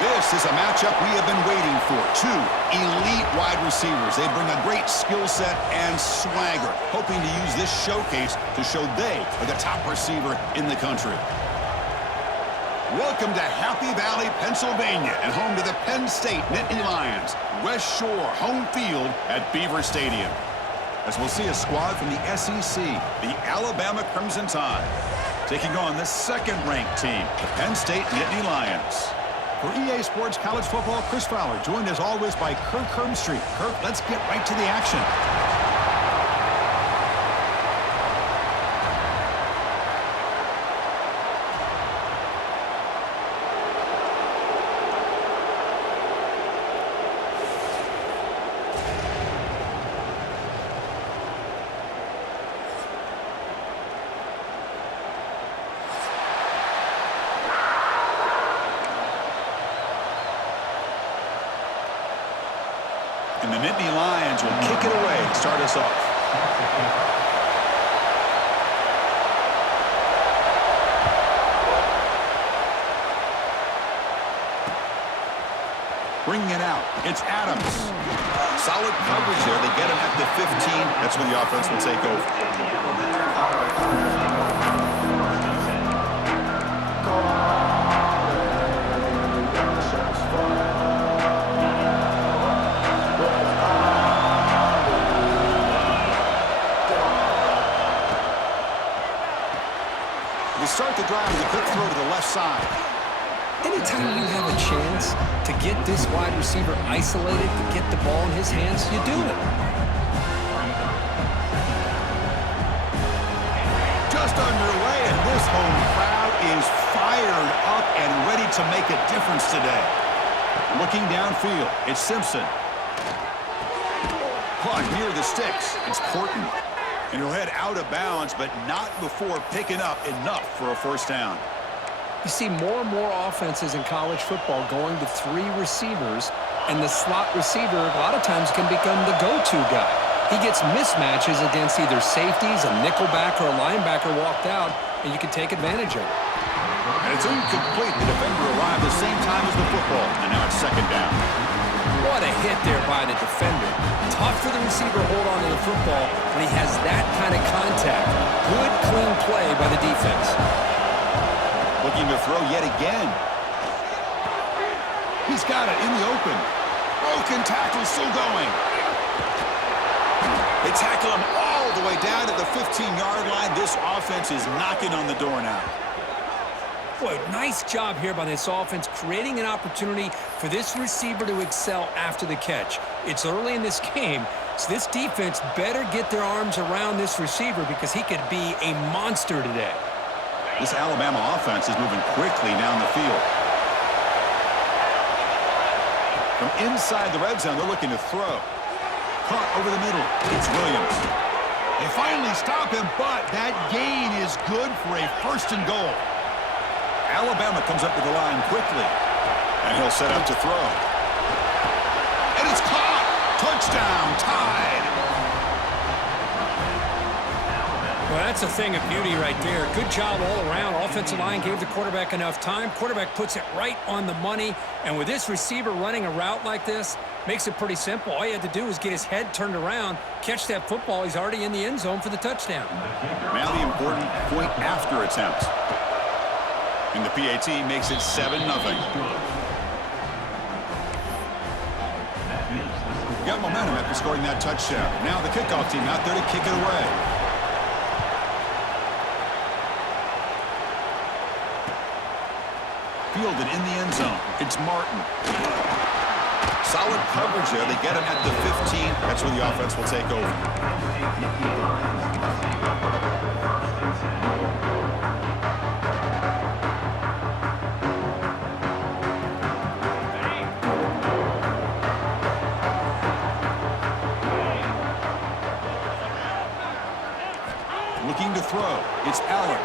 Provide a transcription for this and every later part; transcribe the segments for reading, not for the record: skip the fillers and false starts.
This is a matchup we have been waiting for. Two elite wide receivers. They bring a great skill set and swagger, hoping to use this showcase to show they are the top receiver in the country. Welcome to Happy Valley, Pennsylvania, and home to the Penn State Nittany Lions. West Shore home field at Beaver Stadium. As we'll see a squad from the SEC, the Alabama Crimson Tide, taking on the second-ranked team, the Penn State Nittany Lions. For EA Sports College Football, Chris Fowler, joined as always by Kirk Herbstreit. Kirk, let's get right to the action. And the Nittany Lions will kick it away and start us off. Bringing it out, it's Adams. Solid coverage there. They get him at the 15. That's when the offense will take over. Start the drive with a quick throw to the left side. Anytime you have a chance to get this wide receiver isolated, to get the ball in his hands, you do it. Just underway, and this home crowd is fired up and ready to make a difference today. Looking downfield, it's Simpson. Caught near the sticks, it's Porton. And he'll head out of bounds, but not before picking up enough for a first down. You see more and more offenses in college football going to three receivers, and the slot receiver a lot of times can become the go-to guy. He gets mismatches against either safeties, a nickelback, or a linebacker walked out, and you can take advantage of it. And it's incomplete. The defender arrived the same time as the football, and now it's second down. What a hit there by the defender. Tough for the receiver to hold on to the football when he has that kind of contact. Good, clean play by the defense. Looking to throw yet again. He's got it in the open. Broken tackle still going. They tackle him all the way down to the 15-yard line. This offense is knocking on the door now. Boy, nice job here by this offense, creating an opportunity for this receiver to excel after the catch. It's early in this game, so this defense better get their arms around this receiver because he could be a monster today. This Alabama offense is moving quickly down the field. From inside the red zone, they're looking to throw. Caught over the middle. It's Williams. They finally stop him, but that gain is good for a 1st and goal. Alabama comes up to the line quickly, and he'll set up to throw. And it's caught! Touchdown, tied! Well, that's a thing of beauty right there. Good job all around. Offensive line gave the quarterback enough time. Quarterback puts it right on the money. And with this receiver running a route like this, makes it pretty simple. All you had to do is get his head turned around, catch that football. He's already in the end zone for the touchdown. Now the important point after attempt. And the PAT makes it 7-0. Got momentum after scoring that touchdown. Now the kickoff team out there to kick it away. Fielded in the end zone. It's Martin. Solid coverage there. They get him at the 15. That's where the offense will take over. Looking to throw. It's Allen.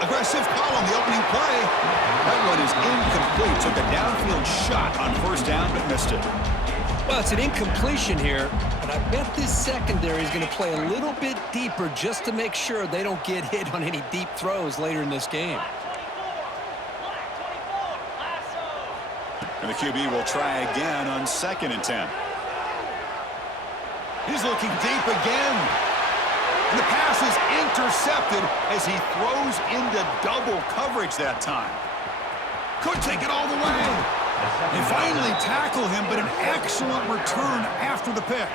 Aggressive call on the opening play. That one is incomplete. Took a downfield shot on 1st down, but missed it. Well, it's an incompletion here, but I bet this secondary is going to play a little bit deeper just to make sure they don't get hit on any deep throws later in this game. And the QB will try again on 2nd and 10. He's looking deep again. And the pass is intercepted as he throws into double coverage that time. Could take it all the way. They finally tackle him, but an excellent return after the pick.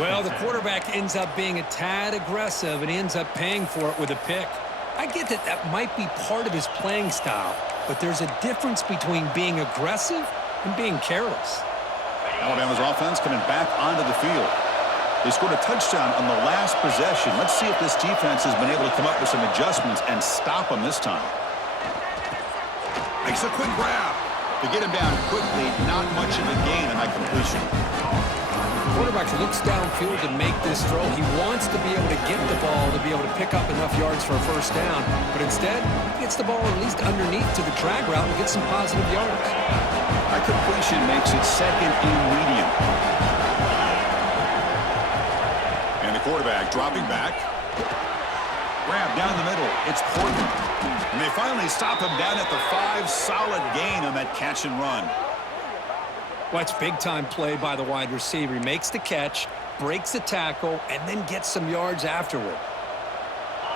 Well, the quarterback ends up being a tad aggressive and ends up paying for it with a pick. I get that that might be part of his playing style, but there's a difference between being aggressive and being careless. Alabama's offense coming back onto the field. They scored a touchdown on the last possession. Let's see if this defense has been able to come up with some adjustments and stop them this time. Makes a quick grab. To get him down quickly, not much of a gain on that completion. Quarterback looks downfield to make this throw. He wants to be able to get the ball to be able to pick up enough yards for a 1st down, but instead, he gets the ball at least underneath to the drag route and gets some positive yards. That completion makes it 2nd and medium. And the quarterback dropping back. Grab down the middle. It's Portman. And they finally stop him down at the 5. Solid gain on that catch and run. Well, it's big-time play by the wide receiver. He makes the catch, breaks the tackle, and then gets some yards afterward.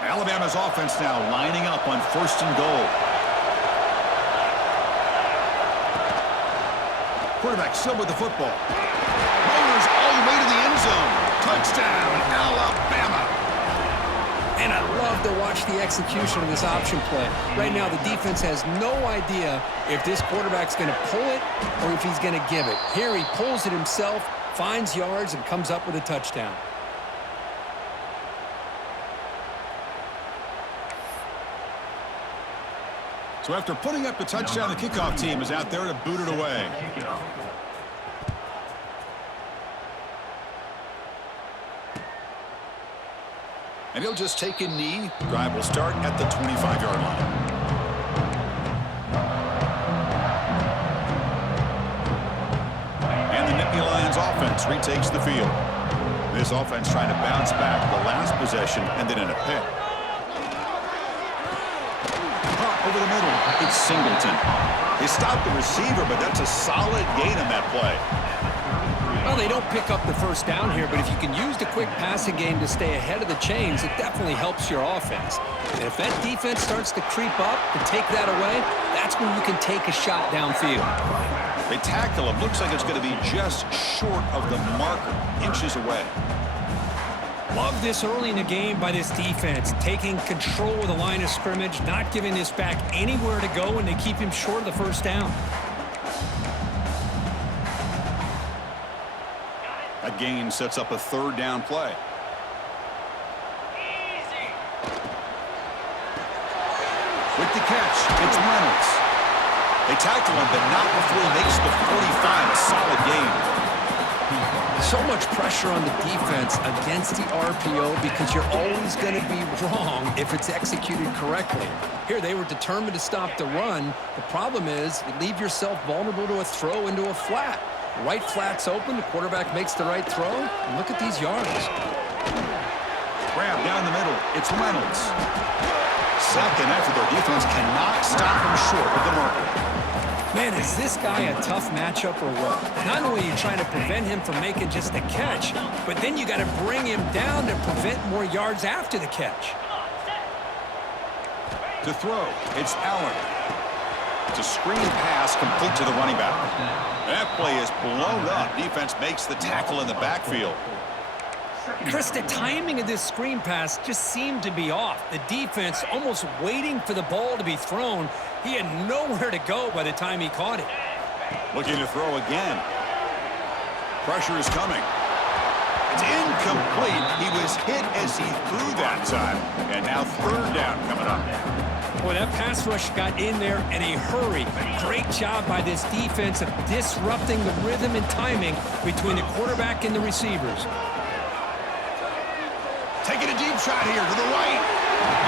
Alabama's offense now lining up on 1st and goal. Quarterback still with the football. Motors all the way to the end zone. Touchdown, Alabama. And I love to watch the execution of this option play. Right now, the defense has no idea if this quarterback's going to pull it or if he's going to give it. Here, he pulls it himself, finds yards, and comes up with a touchdown. So after putting up the touchdown, the kickoff team is out there to boot it away. And he'll just take a knee. Drive will start at the 25-yard line. And the Nittany Lions offense retakes the field. This offense trying to bounce back the last possession and then in a pick. Over the middle, it's Singleton. They stopped the receiver, but that's a solid gain on that play. Well, they don't pick up the first down here, but if you can use the quick passing game to stay ahead of the chains, it definitely helps your offense. And if that defense starts to creep up and take that away, that's when you can take a shot downfield. They tackle him. Looks like it's going to be just short of the marker, inches away. Love this early in the game by this defense, taking control of the line of scrimmage, not giving this back anywhere to go, and they keep him short of the first down. That gain sets up a third down play. With the catch, it's Reynolds. They tackle him, but not before he makes the 45, a solid gain. So much pressure on the defense against the RPO because you're always going to be wrong if it's executed correctly. Here, they were determined to stop the run. The problem is you leave yourself vulnerable to a throw into a flat. Right flat's open, the quarterback makes the right throw, and look at these yards. Grab down the middle, it's Reynolds. Second after their defense cannot stop him short of the marker. Man, is this guy a tough matchup or what? Not only are you trying to prevent him from making just a catch, but then you got to bring him down to prevent more yards after the catch. To throw, it's Allen. It's a screen pass complete to the running back. That play is blown up. Defense makes the tackle in the backfield. Chris, the timing of this screen pass just seemed to be off. The defense almost waiting for the ball to be thrown. He had nowhere to go by the time he caught it. Looking to throw again. Pressure is coming. It's incomplete. He was hit as he threw that time. And now third down coming up. Boy, that pass rush got in there in a hurry. Great job by this defense of disrupting the rhythm and timing between the quarterback and the receivers. Taking a deep shot here to the right.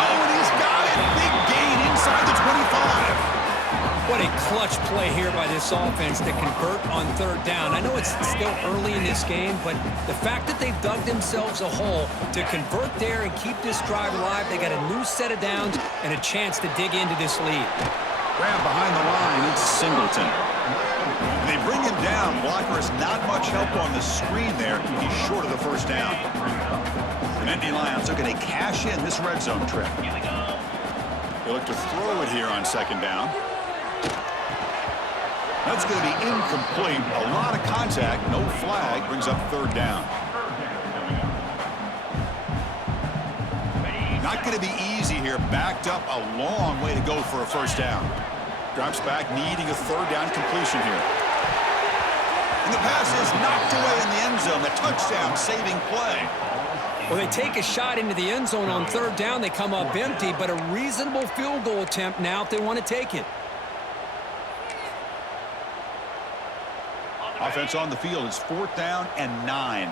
Oh, and he's got it. Big gain inside the 25. What a clutch play here by this offense to convert on third down. I know it's still early in this game, but the fact that they've dug themselves a hole to convert there and keep this drive alive, they got a new set of downs and a chance to dig into this lead. Grab behind the line, it's Singleton. They bring him down. Blocker has not much help on the screen there. He's short of the first down. The Nittany Lions are going to cash in this red zone trip. They look to throw it here on second down. That's going to be incomplete. A lot of contact, no flag, brings up third down. Not going to be easy here. Backed up a long way to go for a first down. Drops back, needing a third down completion here. And the pass is knocked away in the end zone. The touchdown saving play. Well, they take a shot into the end zone on third down. They come up empty, but a reasonable field goal attempt now if they want to take it. Offense on the field is fourth down and 9.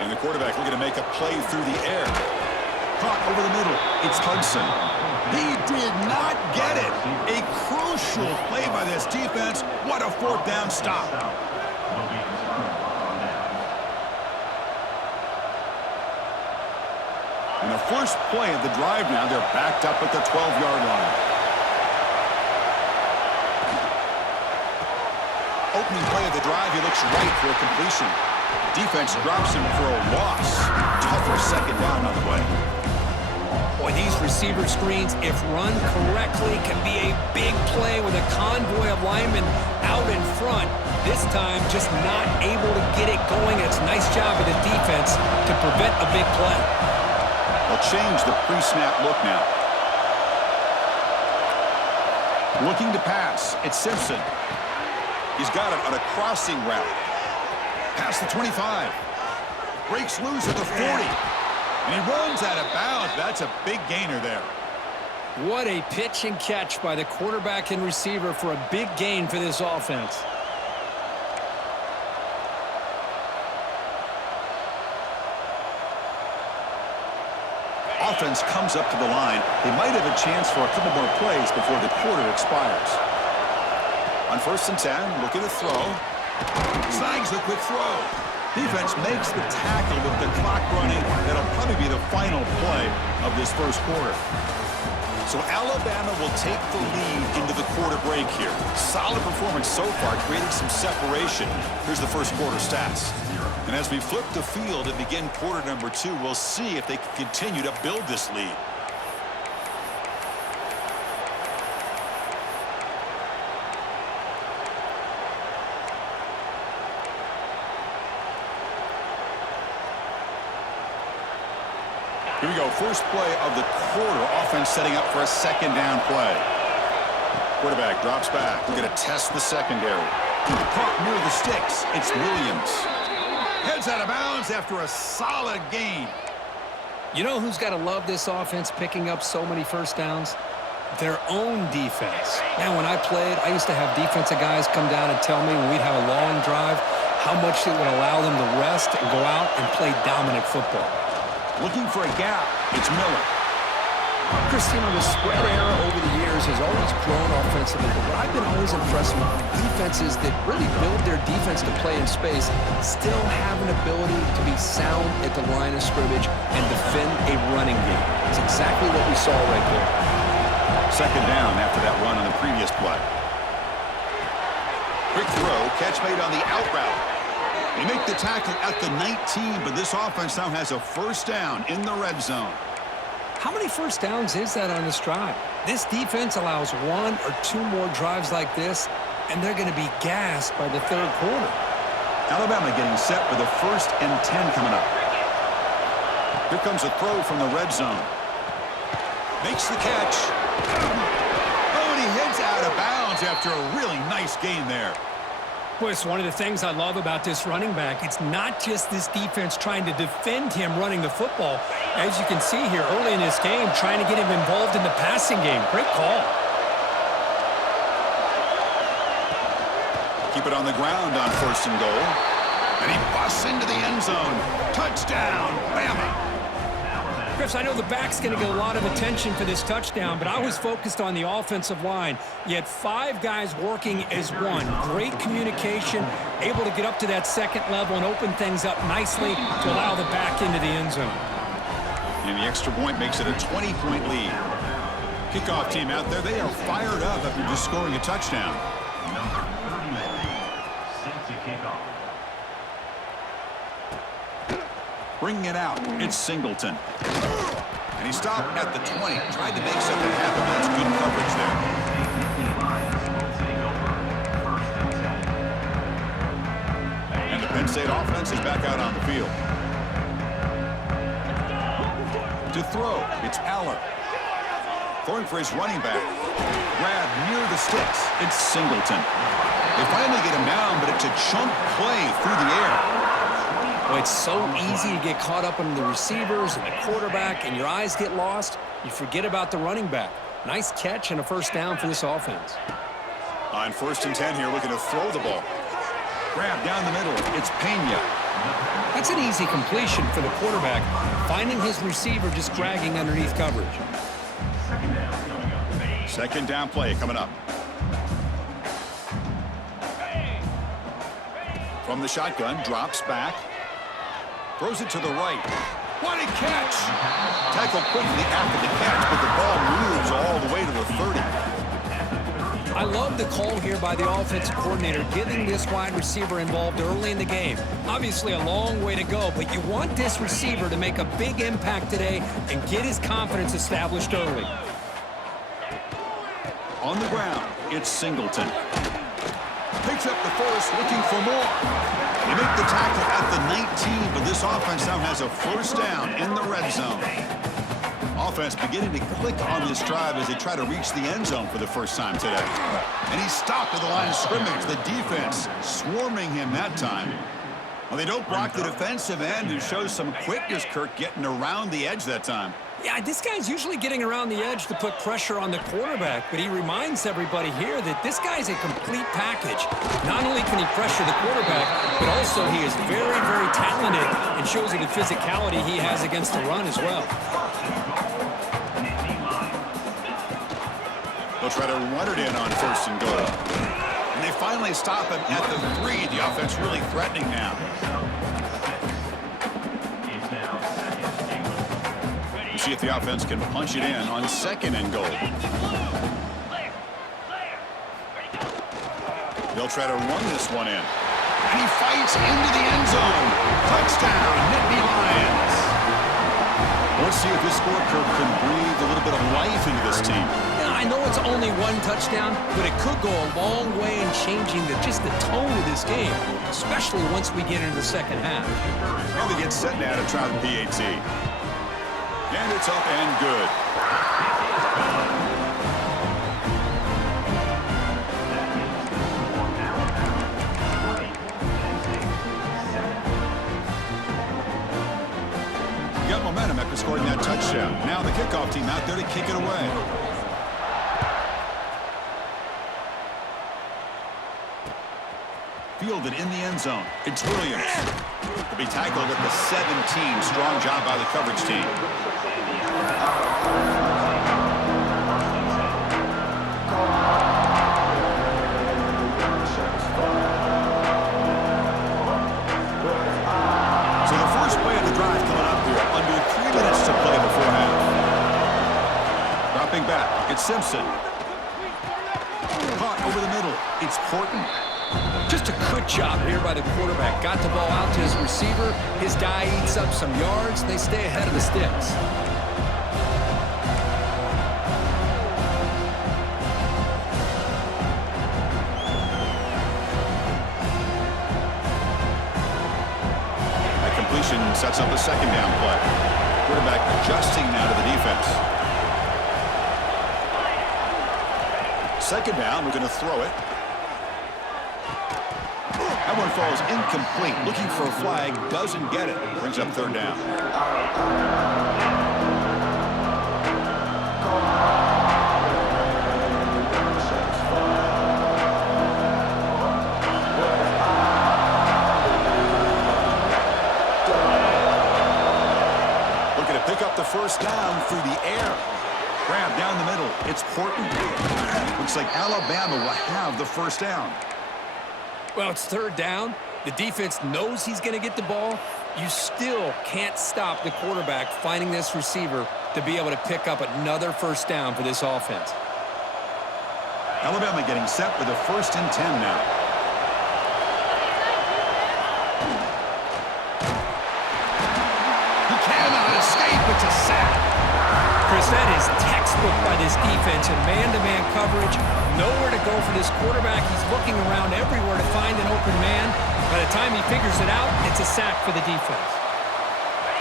And the quarterback looking to make a play through the air. Caught over the middle. It's Hudson. He did not get it. A crucial play by this defense. What a fourth down stop. And the first play of the drive now, they're backed up at the 12-yard line. Opening play of the drive, he looks right for a completion. Defense drops him for a loss. Tougher second down on the way. Boy, these receiver screens, if run correctly, can be a big play with a convoy of linemen out in front. This time, just not able to get it going. It's a nice job of the defense to prevent a big play. They'll change the pre-snap look now. Looking to pass. It's Simpson. He's got it on a crossing route. Past the 25. Breaks loose at the 40. And he runs out of bounds. That's a big gainer there. What a pitch and catch by the quarterback and receiver for a big gain for this offense. Offense comes up to the line. They might have a chance for a couple more plays before the quarter expires. On 1st and 10, looking to throw. Snags the quick throw. Defense makes the tackle with the clock running. That'll probably be the final play of this first quarter. So Alabama will take the lead into the quarter break here. Solid performance so far, creating some separation. Here's the first quarter stats. And as we flip the field and begin quarter number 2, we'll see if they can continue to build this lead. Here we go, first play of the quarter. Offense setting up for a second down play. Quarterback drops back. We're going to test the secondary. Caught near the sticks. It's Williams. Heads out of bounds after a solid gain. You know who's got to love this offense picking up so many first downs? Their own defense. Man, when I played, I used to have defensive guys come down and tell me when we'd have a long drive how much it would allow them to rest and go out and play dominant football. Looking for a gap, it's Miller. Christina, the spread era over the years has always grown offensively, but what I've been always impressed with, defenses that really build their defense to play in space still have an ability to be sound at the line of scrimmage and defend a running game. It's exactly what we saw right there. Second down after that run on the previous play. Quick throw, catch made on the out route. They make the tackle at the 19, but this offense now has a first down in the red zone. How many first downs is that on this drive? This defense allows 1 or 2 more drives like this, and they're going to be gassed by the third quarter. Alabama getting set for the 1st and 10 coming up. Here comes a throw from the red zone. Makes the catch. Oh, and he heads out of bounds after a really nice gain there. Boy, it's one of the things I love about this running back. It's not just this defense trying to defend him running the football. As you can see here early in this game, trying to get him involved in the passing game. Great call. Keep it on the ground on 1st and goal. And he busts into the end zone. Touchdown, Bama. Chris, I know the back's going to get a lot of attention for this touchdown, but I was focused on the offensive line. You had 5 guys working as one. Great communication, able to get up to that second level and open things up nicely to allow the back into the end zone. And the extra point makes it a 20-point lead. Kickoff team out there, they are fired up after just scoring a touchdown. Bringing it out, it's Singleton. And he stopped at the 20. Tried to make something happen, but that's good coverage there. And the Penn State offense is back out on the field. To throw, it's Aller. Throwing for his running back. Grab near the sticks, it's Singleton. They finally get him down, but it's a chunk play through the air. Well, it's so easy to get caught up in the receivers and the quarterback, and your eyes get lost. You forget about the running back. Nice catch and a first down for this offense. On 1st and 10 here, looking to throw the ball. Grab down the middle. It's Pena. That's an easy completion for the quarterback, finding his receiver just dragging underneath coverage. Second down play coming up. From the shotgun, drops back. Throws it to the right. What a catch! Tackle quickly after the catch, but the ball moves all the way to the 30. I love the call here by the offensive coordinator, getting this wide receiver involved early in the game. Obviously a long way to go, but you want this receiver to make a big impact today and get his confidence established early. On the ground, it's Singleton. Picks up the first, looking for more. They make the tackle at the 19, but this offense now has a first down in the red zone. Offense beginning to click on this drive as they try to reach the end zone for the first time today. And he stopped at the line of scrimmage. The defense swarming him that time. Well, they don't block the defensive end, who shows some quickness, Kirk, getting around the edge that time. Yeah, this guy's usually getting around the edge to put pressure on the quarterback, but he reminds everybody here that this guy's a complete package. Not only can he pressure the quarterback, but also he is very, very talented and shows you the physicality he has against the run as well. They'll try to run it in on 1st and goal. And they finally stop him at the 3. The offense really threatening now. see if the offense can punch it in on 2nd and goal. They'll try to run this one in. And he fights into the end zone. Touchdown, Nittany Lions. Let's see if this score can breathe a little bit of life into this team. Yeah, I know it's only one touchdown, but it could go a long way in changing just the tone of this game, especially once we get into the second half. And they get set now to try the PAT. And it's up and good. Got momentum after scoring that touchdown. Now the kickoff team out there to kick it away. Fielded in the end zone. It's Williams. To be tackled at the 17. Strong job by the coverage team. So the first play of the drive coming up here. Under 3 minutes to play before half. Dropping back. It's Simpson. Caught over the middle. It's Horton. Just a good job here by the quarterback. Got the ball out to his receiver. His guy eats up some yards. They stay ahead of the sticks. That completion sets up a 2nd down play. Quarterback adjusting now to the defense. 2nd down, we're going to throw it. That one falls incomplete. Looking for a flag, doesn't get it. Brings up 3rd down. Looking to pick up the 1st down through the air. Grab down the middle. It's Horton. Looks like Alabama will have the 1st down. Well, it's 3rd down. The defense knows he's going to get the ball. You still can't stop the quarterback finding this receiver to be able to pick up another 1st down for this offense. Alabama getting set for the 1st and 10 now. He cannot escape. It's a sack. Chris, that is textbook by this defense in man-to-man coverage. Nowhere to go for this quarterback. He's looking around everywhere to find an open man. By the time he figures it out, it's a sack for the defense.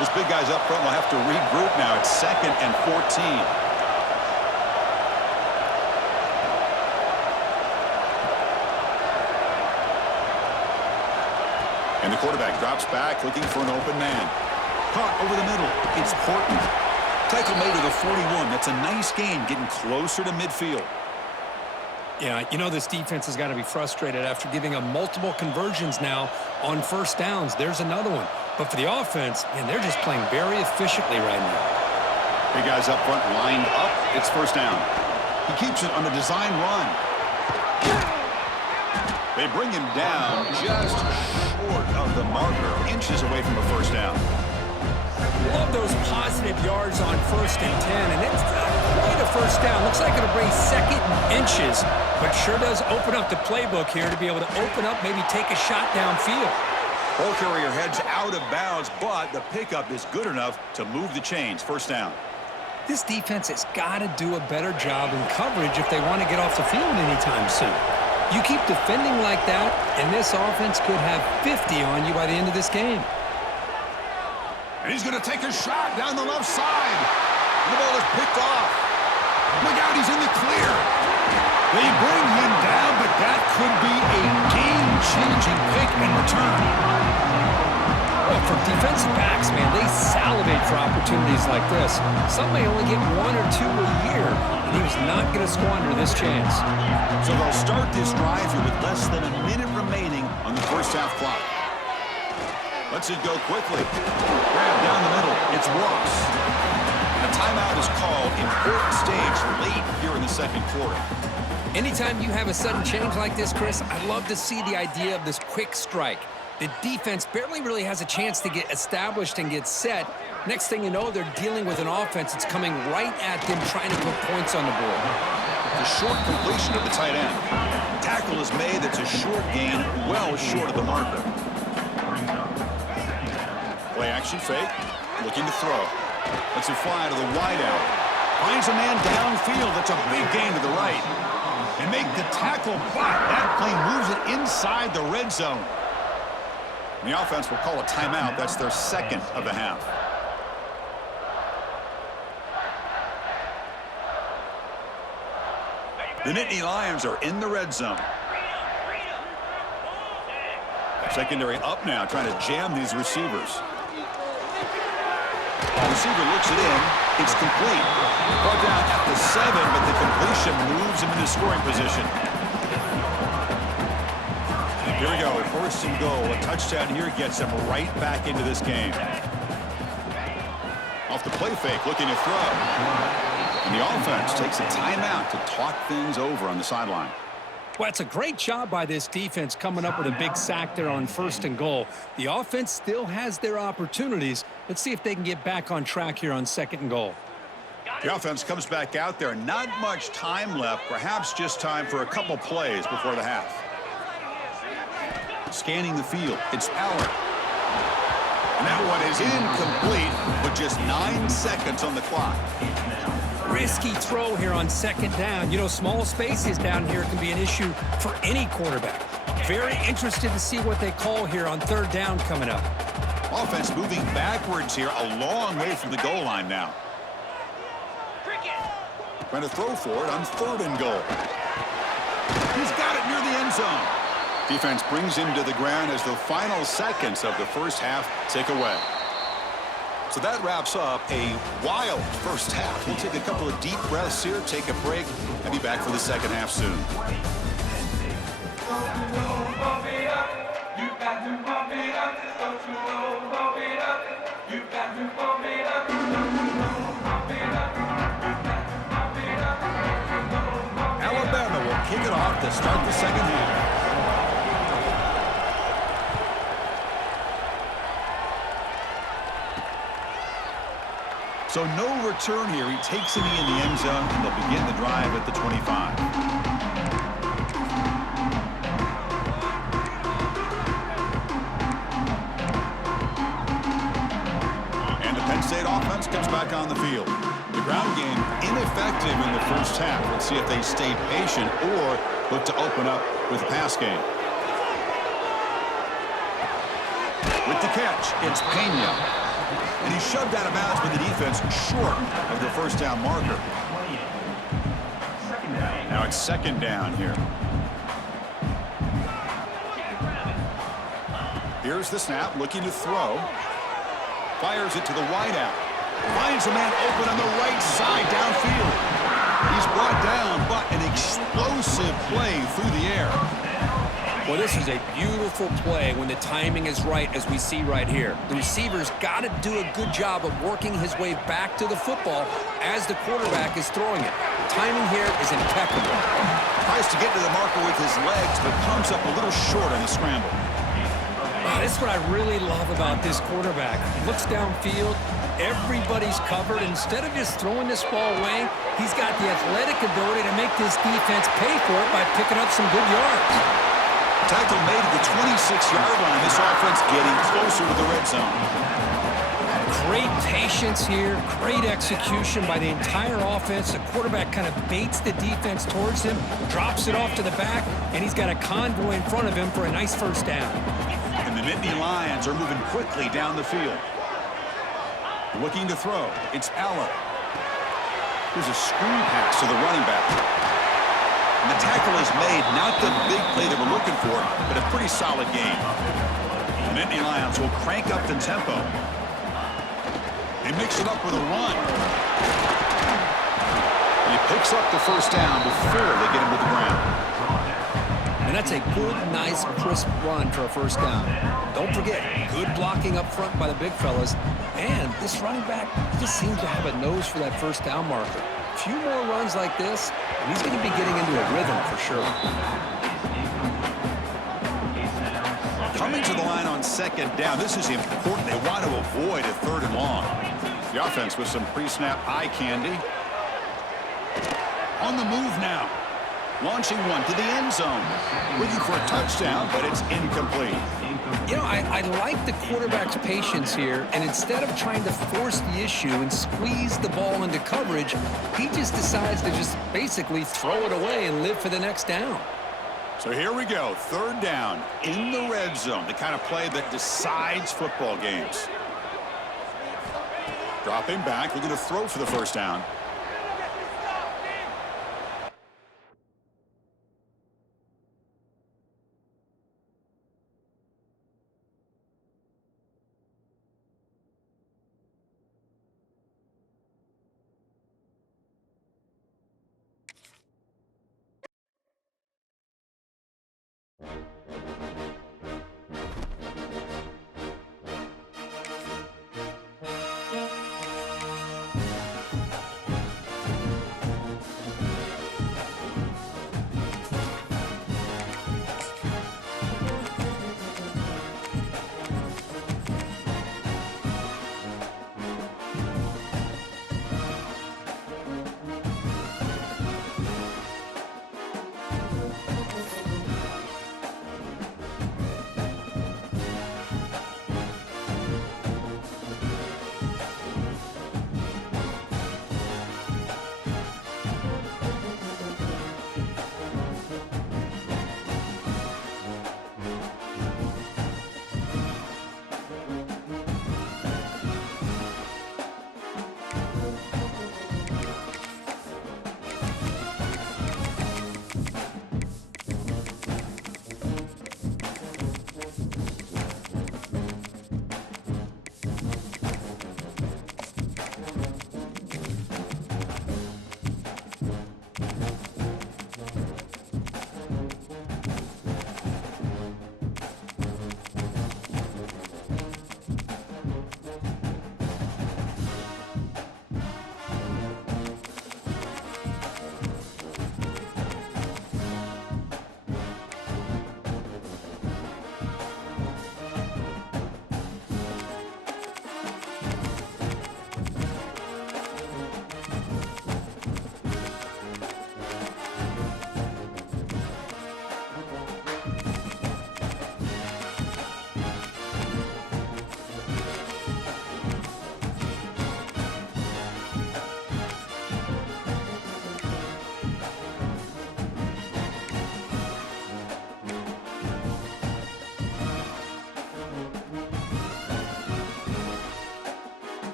This big guy's up front will have to regroup now. It's 2nd and 14. And the quarterback drops back, looking for an open man. Caught over the middle. It's Horton. Tackle made to the 41. That's a nice gain, getting closer to midfield. Yeah, you know this defense has got to be frustrated after giving them multiple conversions now on 1st downs. There's another one. But for the offense, man, they're just playing very efficiently right now. Big guys up front lined up. It's 1st down. He keeps it on a design run. They bring him down just short of the marker, inches away from a 1st down. Love those positive yards on 1st and 10, and it's quite a 1st down. Looks like it'll bring 2nd and inches, but sure does open up the playbook here to be able to open up, maybe take a shot downfield. Ball carrier heads out of bounds, but the pickup is good enough to move the chains. 1st down. This defense has got to do a better job in coverage if they want to get off the field anytime soon. You keep defending like that, and this offense could have 50 on you by the end of this game. And he's going to take a shot down the left side. The ball is picked off. Look out, he's in the clear. They bring him down, but that could be a game-changing pick in return. Well, for defensive backs, man, they salivate for opportunities like this. Some may only get 1 or 2 a year, and he was not going to squander this chance. So they'll start this drive here with less than a minute remaining on the 1st half clock. Lets it go quickly. Grab down the middle. It's Ross. And a timeout is called. Important stage late here in the 2nd quarter. Anytime you have a sudden change like this, Chris, I love to see the idea of this quick strike. The defense barely really has a chance to get established and get set, Next thing you know, they're dealing with an offense that's coming right at them, trying to put points on the board. The short completion of the tight end. Tackle is made. That's a short gain, well short of the marker. Play action fake. Looking to throw. Lets it fly to the wideout. Finds a man downfield. That's a big gain to the right. And make the tackle block. That play moves it inside the red zone. And the offense will call a timeout. That's their second of the half. The Nittany Lions are in the red zone. Secondary up now, trying to jam these receivers. The receiver looks it in. It's complete. Brought down at the 7, but the completion moves him into scoring position. Here we go, 1st and goal. A touchdown here gets him right back into this game. Off the play fake, looking to throw. And the offense takes a timeout to talk things over on the sideline. Well, it's a great job by this defense coming up with a big sack there on 1st and goal. The offense still has their opportunities. Let's see if they can get back on track here on 2nd and goal. The offense comes back out there. Not much time left. Perhaps just time for a couple plays before the half. Scanning the field. It's Aller. And that one is incomplete with just 9 seconds on the clock. Risky throw here on 2nd down. You know, small spaces down here can be an issue for any quarterback. Very interested to see what they call here on 3rd down coming up. Offense moving backwards here, a long way from the goal line now. Trying to throw for it on 3rd and goal. He's got it near the end zone. Defense brings him to the ground as the final seconds of the first half tick away. So that wraps up a wild first half. We'll take a couple of deep breaths here, take a break, and be back for the second half soon. Alabama will kick it off to start the second half. So no return here. He takes it in the end zone, and they'll begin the drive at the 25. And the Penn State offense comes back on the field. The ground game ineffective in the first half. Let's see if they stay patient or look to open up with a pass game. With the catch, it's Pena. And he's shoved out of bounds with the defense short of the 1st down marker. Now it's 2nd down here. Here's the snap, looking to throw. Fires it to the wideout. Finds a man open on the right side downfield. He's brought down, but an explosive play through the air. Well, this is a beautiful play when the timing is right, as we see right here. The receiver's got to do a good job of working his way back to the football as the quarterback is throwing it. The timing here is impeccable. Tries to get to the marker with his legs, but comes up a little short on the scramble. That's what I really love about this quarterback. Looks downfield, everybody's covered. Instead of just throwing this ball away, he's got the athletic ability to make this defense pay for it by picking up some good yards. Tackle made at the 26-yard line. This offense getting closer to the red zone. Great patience here, great execution by the entire offense. The quarterback kind of baits the defense towards him, drops it off to the back, and he's got a convoy in front of him for a nice 1st down. And the Nittany Lions are moving quickly down the field. Looking to throw. It's Aller. Here's a screen pass to the running back. And the tackle is made, not the big play that we're looking for, but a pretty solid game. The Nittany Lions will crank up the tempo. They mix it up with a run. And he picks up the 1st down before they get him to the ground. And that's a good, nice, crisp run for a 1st down. Don't forget, good blocking up front by the big fellas. And this running back just seems to have a nose for that 1st down marker. A few more runs like this, and he's going to be getting into a rhythm for sure. Coming to the line on second down, this is important. They want to avoid a 3rd and long. The offense with some pre-snap eye candy. On the move now. Launching one to the end zone. Looking for a touchdown, but it's incomplete. You know, I like the quarterback's patience here, and instead of trying to force the issue and squeeze the ball into coverage, he just decides to just basically throw it away and live for the next down. So here we go, 3rd down in the red zone, the kind of play that decides football games. Dropping back, looking to throw for the 1st down.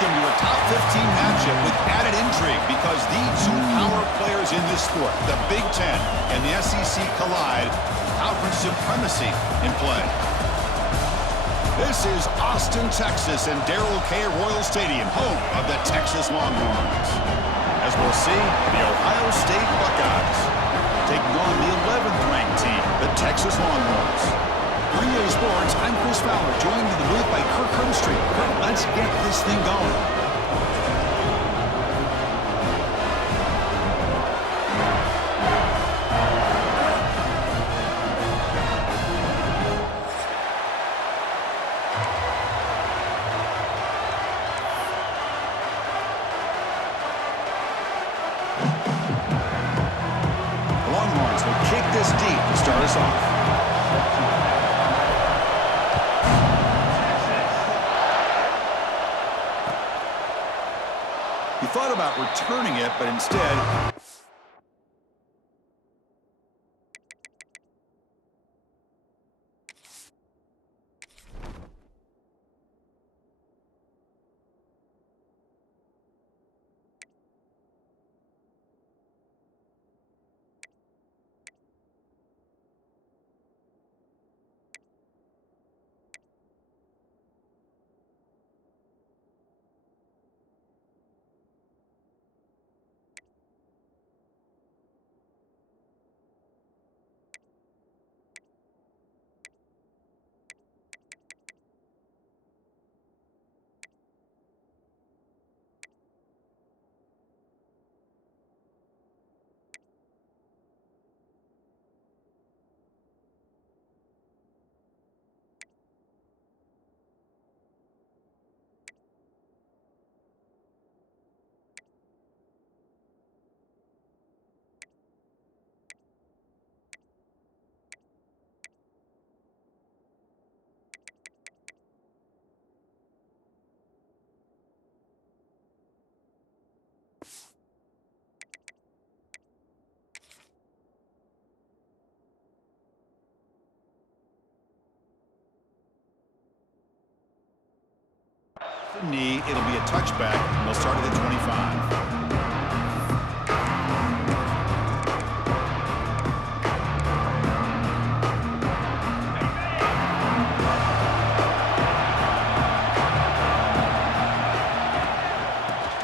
Welcome to a top 15 matchup with added intrigue because the 2 power players in this sport, the Big Ten and the SEC, collide. Conference supremacy in play. This is Austin, Texas, and Darrell K. Royal Stadium, home of the Texas Longhorns. As we'll see, the Ohio State Buckeyes taking on the 11th ranked team, the Texas Longhorns. Green Bay Sports, I'm Chris Fowler, joined in the booth by Kirk Herbstreit. Kirk, let's get this thing going. The Longhorns will kick this deep to start us off. He thought about returning it, but instead Knee, it'll be a touchback, and they'll start at the 25.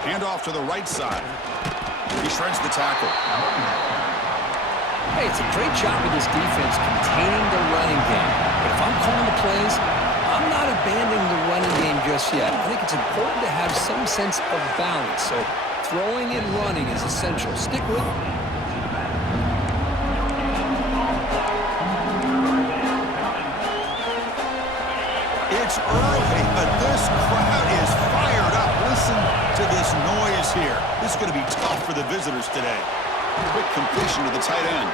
Handoff to the right side. He shreds the tackle. Hey, it's a great job of this defense containing the running game. But if I'm calling the plays, I'm not abandoning the running game just yet. I think it's important to have some sense of balance. So throwing and running is essential. Stick with it. It's early, but this crowd is fired up. Listen to this noise here. This is going to be tough for the visitors today. Quick completion to the tight end.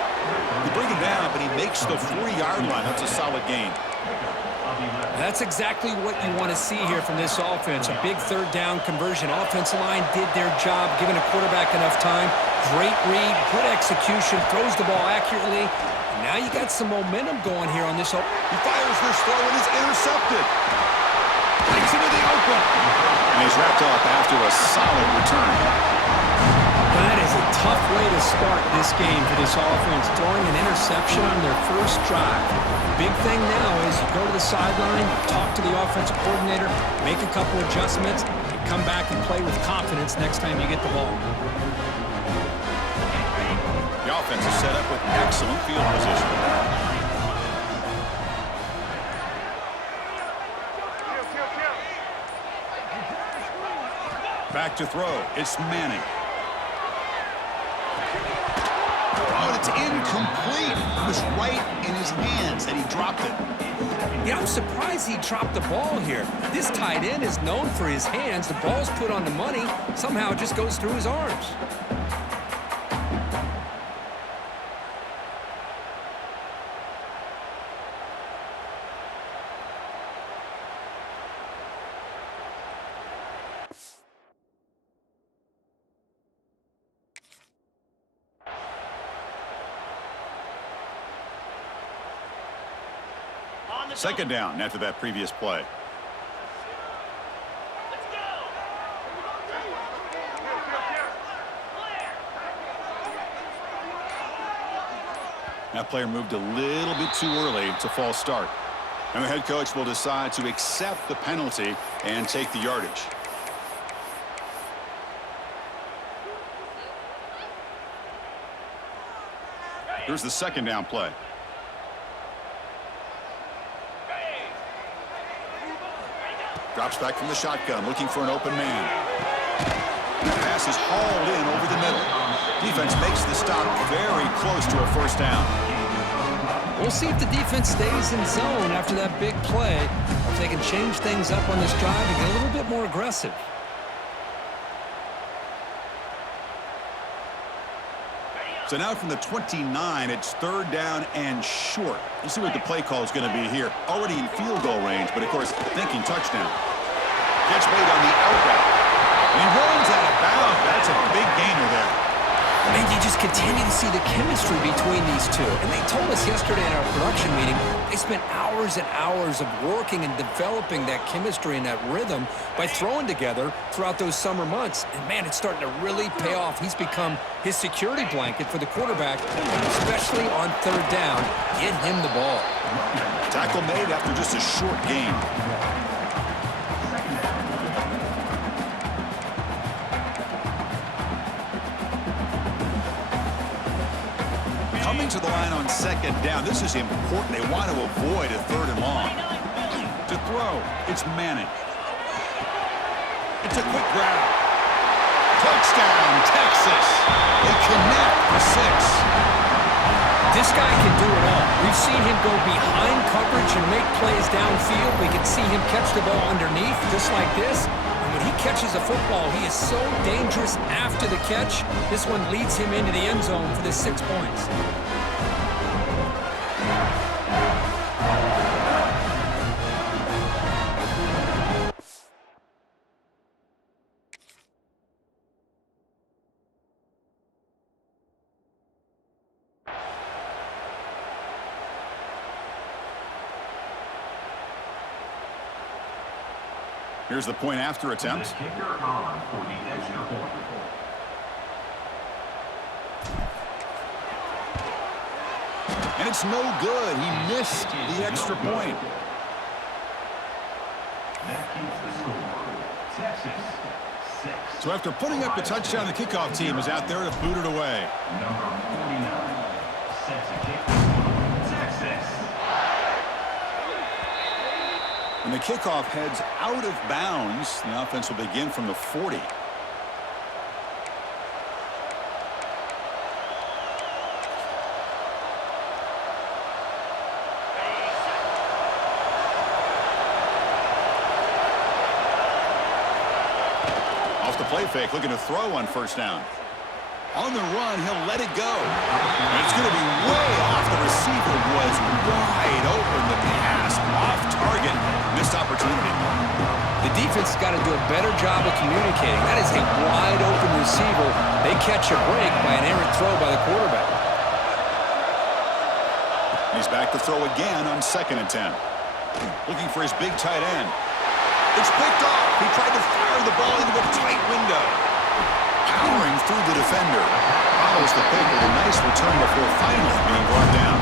They bring him down, but he makes the 4-yard line. That's a solid gain. That's exactly what you want to see here from this offense. A big third down conversion. Offensive line did their job, giving a quarterback enough time. Great read, good execution, throws the ball accurately. And now you got some momentum going here on this. He fires this throw and is intercepted. Takes into the open. And he's wrapped up after a solid return. That is a tough way to start this game for this offense, throwing an interception on their first drive. Big thing now is you go to the sideline, talk to the offensive coordinator, make a couple adjustments, and come back and play with confidence next time you get the ball. The offense is set up with excellent field position. Back to throw. It's Manning. Oh, it's incomplete. It was right in his hands, and he dropped it. Yeah, I'm surprised he dropped the ball here. This tight end is known for his hands. The ball's put on the money. Somehow it just goes through his arms. Second down after that previous play. That player moved a little bit too early. It's a false start. And the head coach will decide to accept the penalty and take the yardage. Here's the second down play. Drops back from the shotgun, looking for an open man. The pass is hauled in over the middle. Defense makes the stop very close to a first down. We'll see if the defense stays in zone after that big play, or if they can change things up on this drive and get a little bit more aggressive. So now from the 29, it's third down and short. Let's see what the play call is going to be here. Already in field goal range, but of course, thinking touchdown. Catch made on the out route. And he runs out of bounds. That's a big gainer there. And you just continue to see the chemistry between these two. And they told us yesterday in our production meeting, they spent hours and hours of working and developing that chemistry and that rhythm by throwing together throughout those summer months. And, man, it's starting to really pay off. He's become his security blanket for the quarterback, especially on third down. Get him the ball. Tackle made after just a short gain. Coming to the line on second down. This is important. They want to avoid a third and long. To throw, it's Manning. It's a quick grab. Touchdown, Texas. They connect for 6. This guy can do it all. We've seen him go behind coverage and make plays downfield. We can see him catch the ball underneath just like this. And when he catches a football, he is so dangerous after the catch. This one leads him into the end zone for the 6 points. Here's the point after attempt. And it's no good. He missed the extra point. So after putting up the touchdown, the kickoff team is out there to boot it away. And the kickoff heads out of bounds. The offense will begin from the 40. Off the play fake, looking to throw on first down. On the run, he'll let it go. And it's going to be way off. The receiver was wide open. The pass off target. Missed opportunity. The defense has got to do a better job of communicating. That is a wide open receiver. They catch a break by an errant throw by the quarterback. He's back to throw again on 2nd and 10. Looking for his big tight end. It's picked off. He tried to fire the ball into a tight window. Powering through the defender. Follows the pick with a nice return before finally being brought down.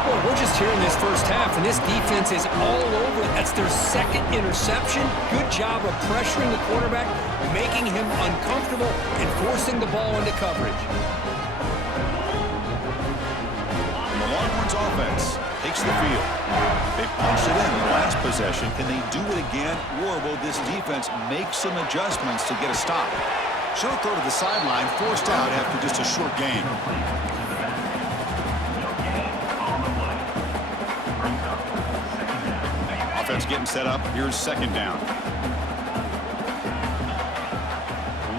Boy, we're just here in this first half, and this defense is all over. That's their 2nd interception. Good job of pressuring the quarterback, making him uncomfortable, and forcing the ball into coverage. And the Longhorns offense takes the field. They punched it in the last possession. Can they do it again, or will this defense make some adjustments to get a stop? Short throw to the sideline, forced out after just a short gain. Offense getting set up. Here's 2nd down.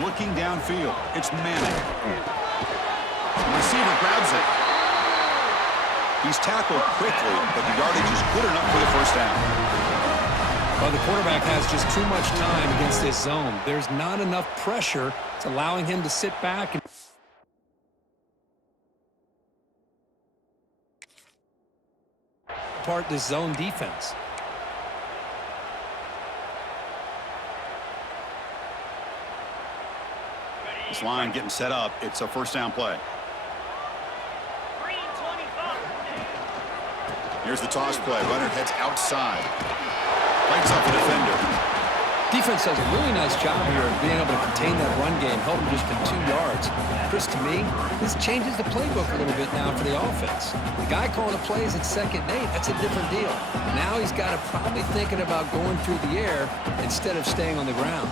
Looking downfield. It's Manning. The receiver grabs it. He's tackled quickly, but the yardage is good enough for the first down. Well, the quarterback has just too much time against this zone. There's not enough pressure. It's allowing him to sit back and part this zone defense. This line getting set up. It's a first down play. Here's the toss play. Runner heads outside. Breaks off the defender. Defense does a really nice job here of being able to contain that run game, help him just get 2 yards. Chris, to me, this changes the playbook a little bit now for the offense. The guy calling the plays at 2nd and 8, that's a different deal. Now he's got to probably thinking about going through the air instead of staying on the ground.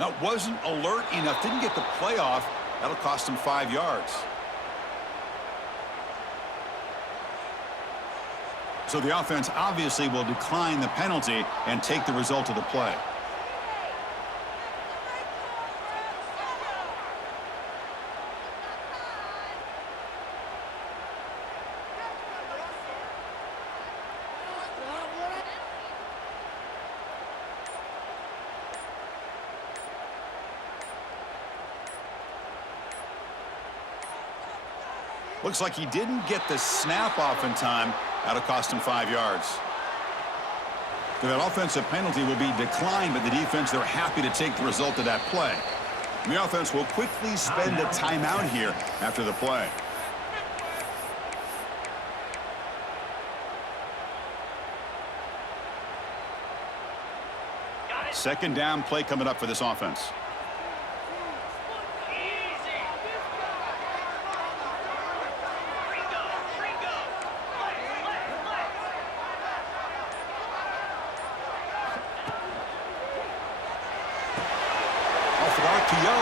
Now, wasn't alert enough. Didn't get the play off. That'll cost him 5 yards. So the offense obviously will decline the penalty and take the result of the play. Looks like he didn't get the snap off in time. That'll cost him 5 yards. So that offensive penalty will be declined by the defense. They're happy to take the result of that play. The offense will quickly spend a timeout here after the play. Second down play coming up for this offense.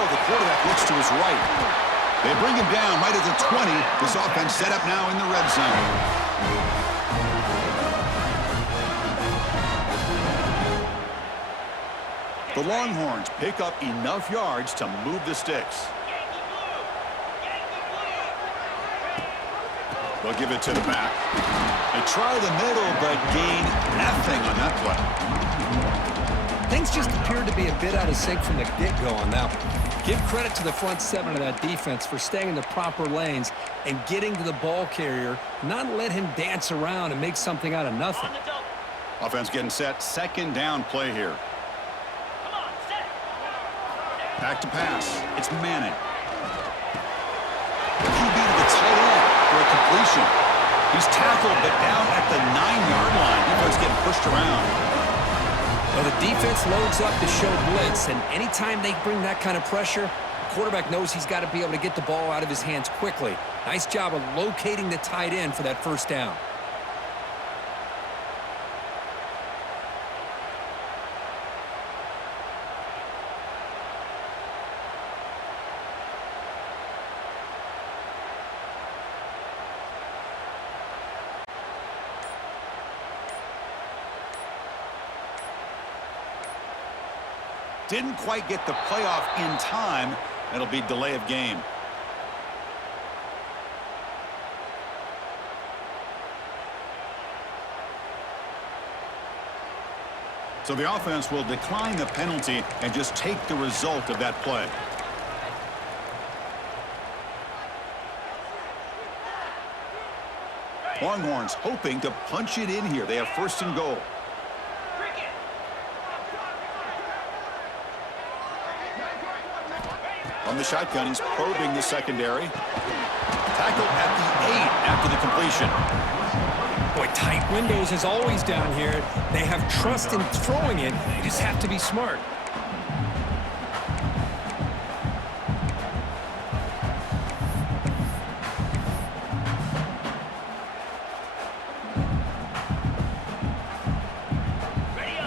The quarterback looks to his right. They bring him down right at the 20. This offense set up now in the red zone. The Longhorns pick up enough yards to move the sticks. They'll give it to the back. They try the middle, but gain nothing on that play. Things just appeared to be a bit out of sync from the get-go on that one. Give credit to the front seven of that defense for staying in the proper lanes and getting to the ball carrier, not let him dance around and make something out of nothing. Offense getting set. Second down play here. Back to pass. It's Manning. The QB to the tight end for a completion. He's tackled, but down at the 9-yard line. Defense getting pushed around. Well, the defense loads up to show blitz, and anytime they bring that kind of pressure, the quarterback knows he's got to be able to get the ball out of his hands quickly. Nice job of locating the tight end for that first down. Didn't quite get the playoff in time. It'll be delay of game. So the offense will decline the penalty and just take the result of that play. Longhorns hoping to punch it in here. They have first and goal. On the shotgun, he's probing the secondary. Tackle at the 8 after the completion. Boy, tight windows as always down here. They have trust in throwing it. You just have to be smart.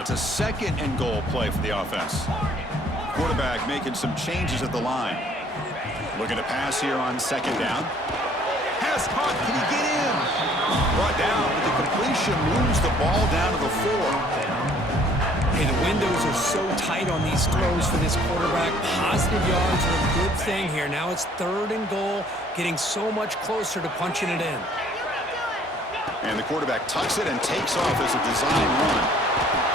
It's a second and goal play for the offense. Quarterback making some changes at the line. Looking to pass here on second down. Pass caught. Can he get in? Brought down with the completion. Moves the ball down to the 4. Hey, the windows are so tight on these throws for this quarterback. Positive yards are a good thing here. Now it's third and goal, getting so much closer to punching it in. And the quarterback tucks it and takes off as a design run.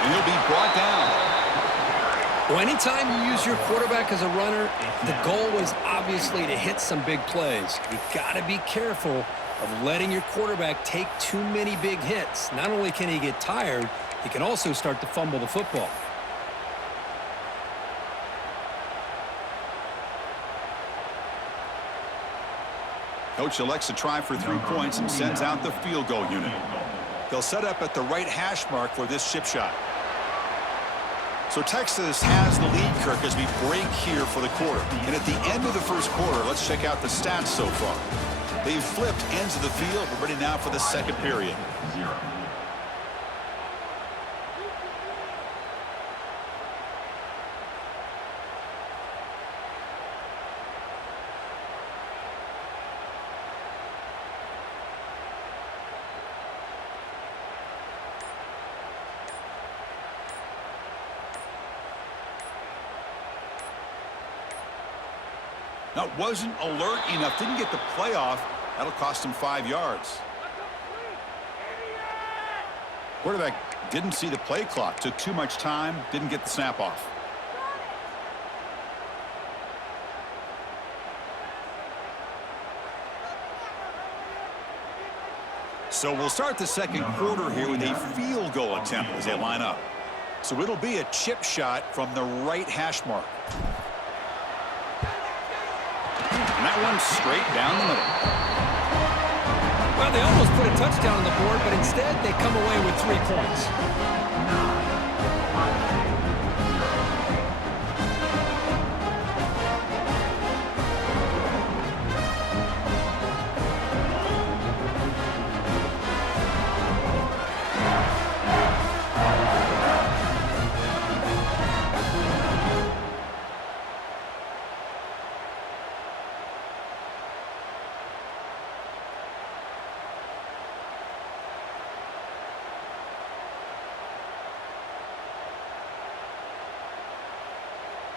And he'll be brought down. Well, anytime you use your quarterback as a runner, the goal is obviously to hit some big plays. You got to be careful of letting your quarterback take too many big hits. Not only can he get tired, he can also start to fumble the football. Coach elects to try for 3 points and sends out the field goal unit. They'll set up at the right hash mark for this chip shot. So Texas has the lead, Kirk, as we break here for the quarter. And at the end of the first quarter, let's check out the stats so far. They've flipped ends of the field. We're ready now for the second period. Now, wasn't alert enough, didn't get the playoff. That'll cost him 5 yards. Quarterback didn't see the play clock, took too much time, didn't get the snap off. So we'll start the second quarter here with a field goal attempt as they line up. So it'll be a chip shot from the right hash mark. And that one's straight down the middle. Well, they almost put a touchdown on the board, but instead they come away with 3 points.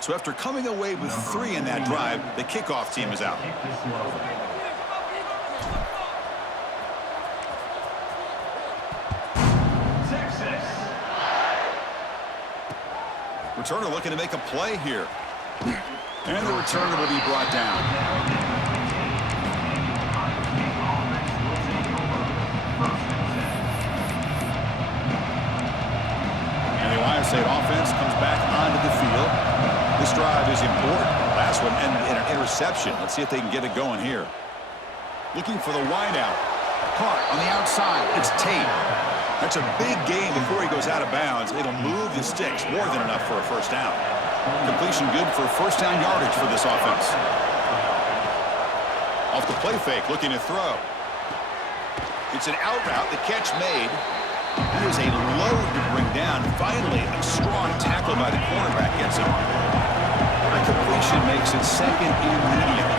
So after coming away with 3 in that drive, the kickoff team is out. Returner looking to make a play here. And the returner will be brought down. And the Ohio State offense comes back onto the field. This drive is important. Last one ended in an interception. Let's see if they can get it going here. Looking for the wideout. Caught on the outside. It's Tate. That's a big gain before he goes out of bounds. It'll move the sticks more than enough for a first down. Completion good for first down yardage for this offense. Off the play fake, looking to throw. It's an out route. The catch made. That is a load to bring down. Finally, a strong tackle by the cornerback gets him. The completion makes it second and medium.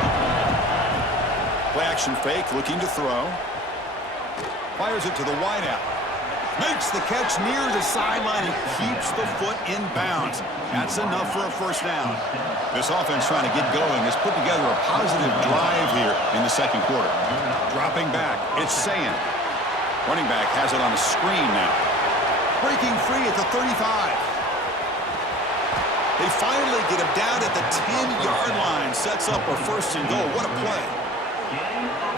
Play action fake, looking to throw. Fires it to the wideout. Makes the catch near the sideline and keeps the foot in bounds. That's enough for a first down. This offense trying to get going has put together a positive drive here in the second quarter. Dropping back, it's Sayin. Running back has it on a screen now. Breaking free at the 35. They finally get him down at the 10-yard line. Sets up a first and goal. What a play.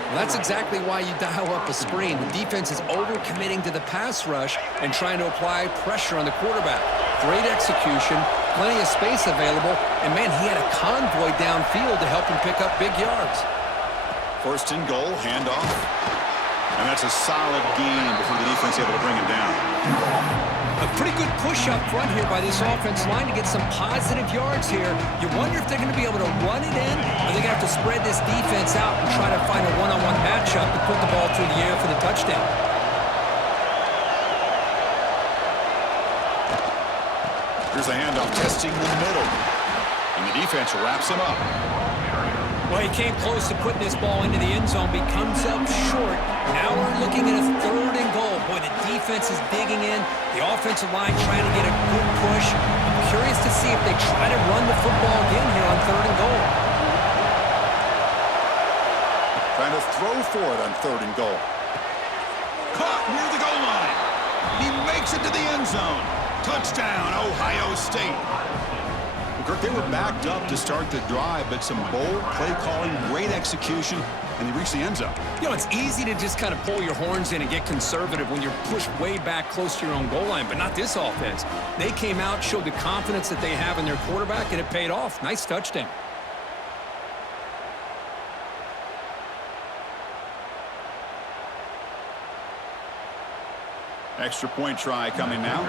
Well, that's exactly why you dial up a screen. The defense is overcommitting to the pass rush and trying to apply pressure on the quarterback. Great execution, plenty of space available, and, man, he had a convoy downfield to help him pick up big yards. First and goal, handoff. And that's a solid gain before the defense able to bring him down. A pretty good push up front here by this offensive line to get some positive yards here. You wonder if they're going to be able to run it in, or they're going to have to spread this defense out and try to find a one-on-one matchup to put the ball through the air for the touchdown. Here's the handoff, testing the middle. And the defense wraps him up. Well, he came close to putting this ball into the end zone, but he comes up short. Now we're looking at a third and goal. Boy, the defense is digging in. The offensive line trying to get a good push. I'm curious to see if they try to run the football again here on third and goal. Trying to throw for it on third and goal. Caught near the goal line. He makes it to the end zone. Touchdown, Ohio State. Kirk, they were backed up to start the drive, but some bold play calling, great execution, and they reached the end zone. You know, it's easy to just kind of pull your horns in and get conservative when you're pushed way back close to your own goal line, but not this offense. They came out, showed the confidence that they have in their quarterback, and it paid off. Nice touchdown. Extra point try coming now.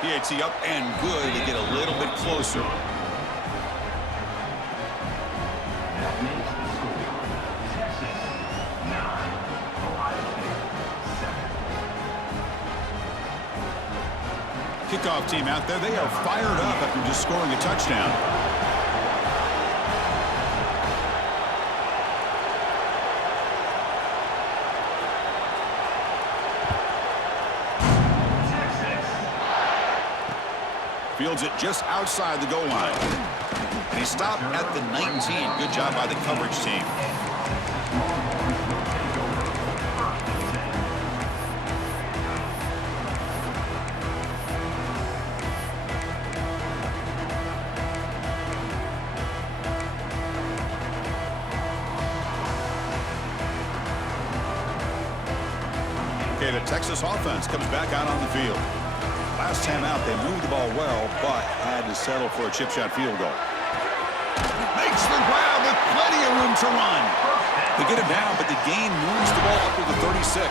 PAT up and good to get a little bit closer. Kickoff team out there. They are fired up after just scoring a touchdown. Fields it just outside the goal line. And he stopped at the 19. Good job by the coverage team. Okay, the Texas offense comes back out on the field. Last time out, they moved the ball well, but had to settle for a chip shot field goal. Makes the grab with plenty of room to run. They get him down, but the gain moves the ball up to the 36.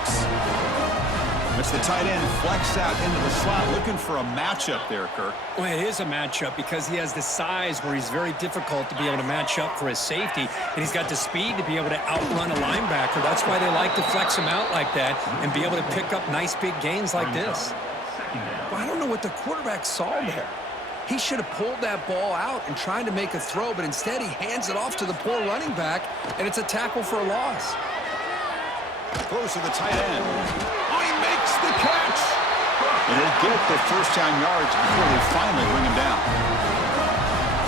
It's the tight end flexed out into the slot, looking for a matchup there, Kirk. Well, it is a matchup because he has the size where he's very difficult to be able to match up for his safety, and he's got the speed to be able to outrun a linebacker. That's why they like to flex him out like that and be able to pick up nice big gains like this. Well, I don't know what the quarterback saw there. He should have pulled that ball out and tried to make a throw, but instead he hands it off to the poor running back, and it's a tackle for a loss. Throws to the tight end. Oh, he makes the catch! And he'll get the first down yards before they finally bring him down.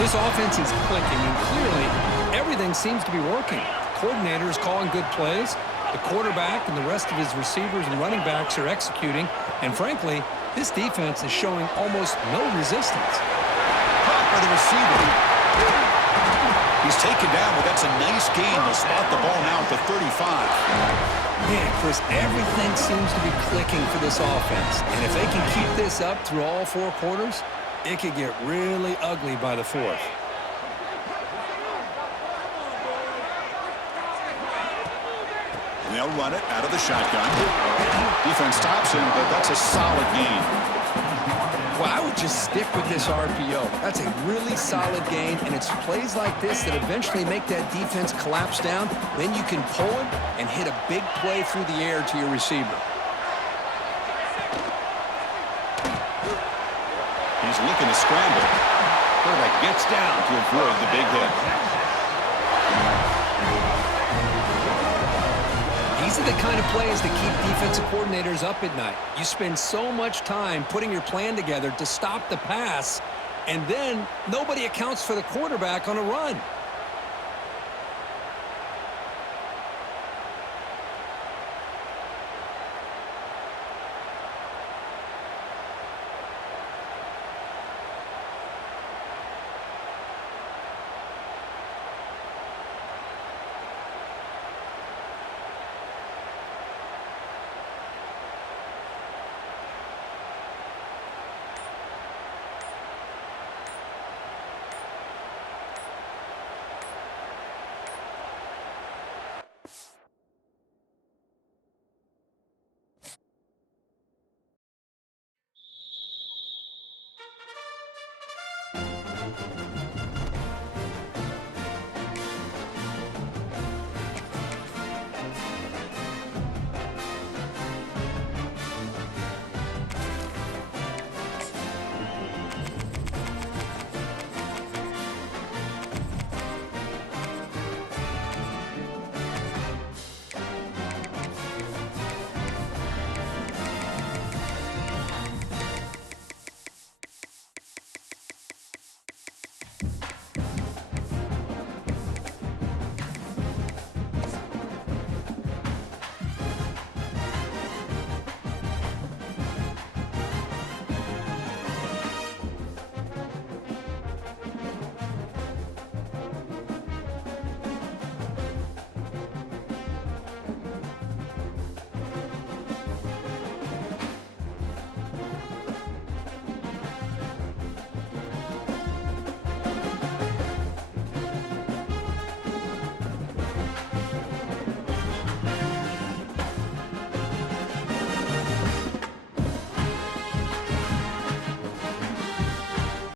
This offense is clicking, and clearly everything seems to be working. Coordinator is calling good plays. The quarterback and the rest of his receivers and running backs are executing. And frankly, this defense is showing almost no resistance. Caught by the receiver. He's taken down, but that's a nice gain. They'll spot the ball now at the 35. Man, Chris, everything seems to be clicking for this offense. And if they can keep this up through all 4 quarters, it could get really ugly by the 4th. They'll run it out of the shotgun. Defense stops him, but that's a solid gain. Well, I would just stick with this RPO. That's a really solid gain, and it's plays like this that eventually make that defense collapse down. Then you can pull it and hit a big play through the air to your receiver. He's looking to scramble. Quarterback gets down to avoid the big hit. These are the kind of plays that keep defensive coordinators up at night. You spend so much time putting your plan together to stop the pass, and then nobody accounts for the quarterback on a run.